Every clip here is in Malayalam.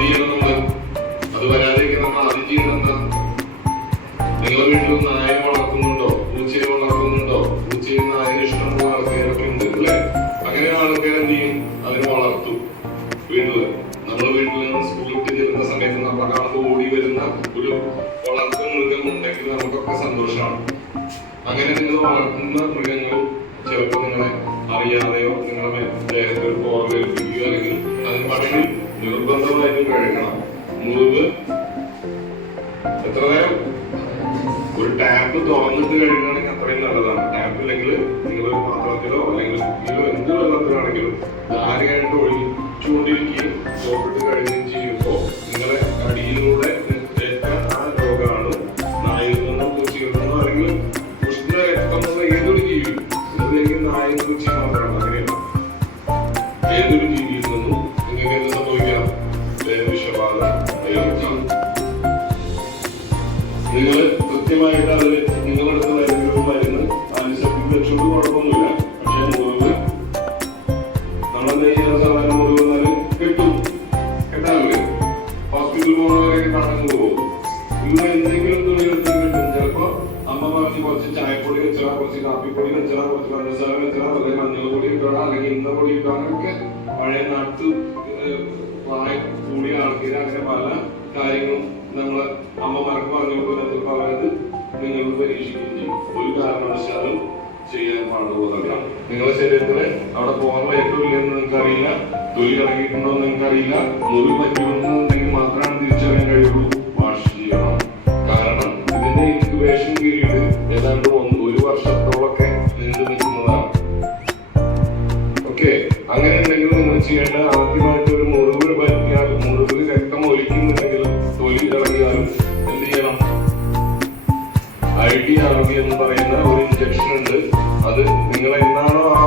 ചെയ്യണമെന്ന് അത് വരാതിരിക്കാൻ നമ്മൾ അതിജീവനം എന്താ നിങ്ങളുടെ വീട്ടിൽ നായ വളർത്തുന്നുണ്ടോ? പൂച്ചയെ വളർത്തുന്നുണ്ടോ? പൂച്ചയെ നായനെ ഇഷ്ടമുള്ള ആൾക്കാരൊക്കെ ഉണ്ട് അങ്ങനെ ആൾക്കാർ എന്ത് അതിനെ വളർത്തും. വീട്ടിൽ നമ്മൾ വീട്ടിൽ നിന്ന് സ്കൂളിൽ വിട്ട് ചെല്ലുന്ന സമയത്ത് ഒരു വളർത്തു മൃഗം ഉണ്ടെങ്കിൽ നമുക്കൊക്കെ സന്തോഷമാണ്. അങ്ങനെ നിങ്ങൾ വളർത്തുന്ന മൃഗങ്ങൾ ചിലപ്പോൾ നിങ്ങളെ അറിയാതെയോ നിങ്ങളെ ദേഹത്തിൽ ഓർമ്മ ഏൽപ്പിക്കുകയോ അല്ലെങ്കിൽ അതിന് പണി നിർബന്ധം നിർബന്ധമായിട്ടും കഴുകണം മൂവ് എത്ര നേരം? ഒരു ടാപ്പ് തുറന്നിട്ട് കഴുകുകയാണെങ്കിൽ അത്രയും നല്ലതാണ്. ടാപ്പ് ഇല്ലെങ്കിൽ നിങ്ങൾ ഒരു പാത്രത്തിലോ അല്ലെങ്കിൽ കുപ്പിയിലോ എന്ത് വെള്ളത്തിലാണെങ്കിലും ധാരയായിട്ട് ഒഴിച്ചുകൊണ്ടിരിക്കുകയും സോപ്പിട്ട് കഴുകുകയും ചെയ്യുമ്പോൾ നിങ്ങളെ അടിയിലൂടെ ഏറ്റ ആ രോഗമാണ്. നായിൽ നിന്നോ പൂച്ചയിൽ നിന്നോ അല്ലെങ്കിൽ ഉഷ്ണ രക്തമുള്ള ഏതൊരു ജീവി ഇതിലേക്ക് നായും പൂച്ചി മാത്രമാണ്. നിങ്ങൾ കൃത്യമായിട്ട് അതിൽ നിങ്ങളെടുത്ത് വരുന്ന മരുന്ന് ആന്റിസെപ്റ്റിക് വെച്ചുകൊണ്ട് കുഴപ്പമൊന്നുമില്ല. പക്ഷേ മുറിവ് നമ്മളെന്താ ചെയ്യുന്ന സാധാരണ മുറിവ് വന്നാൽ കെട്ടും. കെട്ടാറില്ലേ ഹോസ്പിറ്റലിൽ പോകുന്നവരെ കടന്നു പോകും. ഇന്ന് എന്തെങ്കിലും തുണി എടുത്ത് കിട്ടും. ചിലപ്പോ അമ്മ പറഞ്ഞ് കുറച്ച് ചായപ്പൊടി വെച്ചാൽ കുറച്ച് കാപ്പിപ്പൊടി വെച്ചാൽ കുറച്ച് പഞ്ചസാര വെച്ചാൽ അല്ലെങ്കിൽ മഞ്ഞൾപ്പൊടി ഇട്ടാ അല്ലെങ്കിൽ ഇന്ന പൊടി പഴയ നാട്ടു പ്രായം കൂടിയ ആൾക്കാർ അങ്ങനെ പല കാര്യങ്ങളും നമ്മളെ അമ്മമാർക്ക് പറഞ്ഞു ചിലപ്പോൾ അവരത് നിങ്ങൾ പരീക്ഷിക്കുകയും ചെയ്യും. ഒരു കാരണവശാലും ചെയ്യാൻ പാടുള്ളതല്ല നിങ്ങളുടെ ശരീരത്തിലെ അവിടെ പോകാനുള്ള ഏറ്റവും ഇല്ലെന്ന് നിങ്ങൾക്ക് അറിയില്ല തൊലി ഇറങ്ങിയിട്ടുണ്ടോ എന്ന് നിങ്ങൾക്ക് അറിയില്ല മുറി പറ്റിയിട്ടുണ്ടെങ്കിൽ മാത്രമാണ് തിരിച്ചറിയാൻ കഴിയുള്ളൂ. വാഷ് ചെയ്യണം. കാരണം ഇതിന്റെ ഇൻക്യുബേഷൻ പീരീഡ് ഏതാണ്ട് ഒന്ന് ഒരു വർഷത്തോളൊക്കെ നീണ്ടു നിൽക്കുന്നതാണ്. ഓക്കെ അങ്ങനെ നിങ്ങൾ ചെയ്യേണ്ട ആദ്യമായിട്ട് ഐ ടി എന്ന് പറയുന്ന ഒരു ഇഞ്ചക്ഷൻ ഉണ്ട്. അത് നിങ്ങൾ എന്താണോ ആ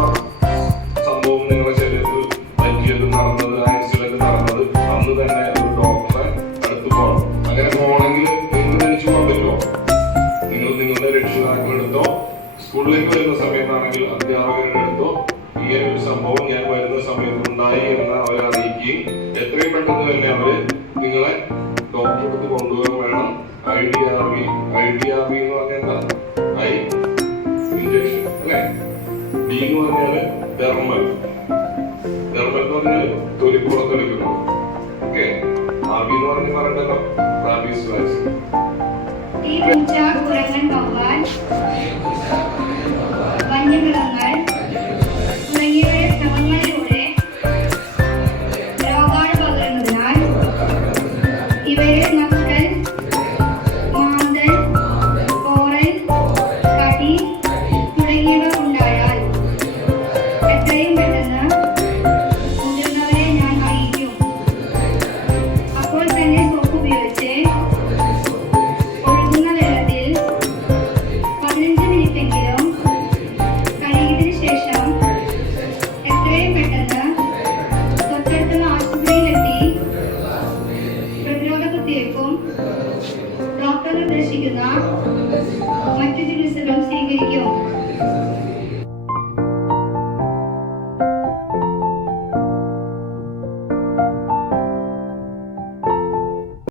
സംഭവം നിങ്ങളുടെ ശരീരത്തിൽ പറ്റിയത് നടന്നത് ആ ഇൻസിഡന്റ് നടന്നത് അന്ന് തന്നെ ഒരു ഡോക്ടറെ അടുത്ത് പോകണം അങ്ങനെ പോകണമെങ്കിൽ നിങ്ങൾക്ക് തിരിച്ചു പോകാൻ പറ്റുമോ? നിങ്ങൾ നിങ്ങളുടെ രക്ഷിതാക്കളെടുത്തോ സ്കൂളിലേക്ക് വരുന്ന സമയത്താണെങ്കിൽ അധ്യാപകരുടെ അടുത്തോ ഇങ്ങനെ ഒരു സംഭവം ഞാൻ വരുന്ന സമയത്ത് ഉണ്ടായി എന്ന് അവരെ അറിയിക്കുകയും ഡി എന്ന് പറഞ്ഞാൽ തെർമൽ തെർമൽ എന്ന് പറഞ്ഞാൽ തൊലി പുറത്തെടുക്കുന്നു ഓക്കെ? ആബി എന്ന് പറഞ്ഞ് പറയണ്ടല്ലോ. റാബീസ് വാക്സിൻ ഉപയോഗിച്ച് മിനിറ്റെങ്കിലും ശേഷം മറ്റു ചികിത്സകളും സ്വീകരിക്കും.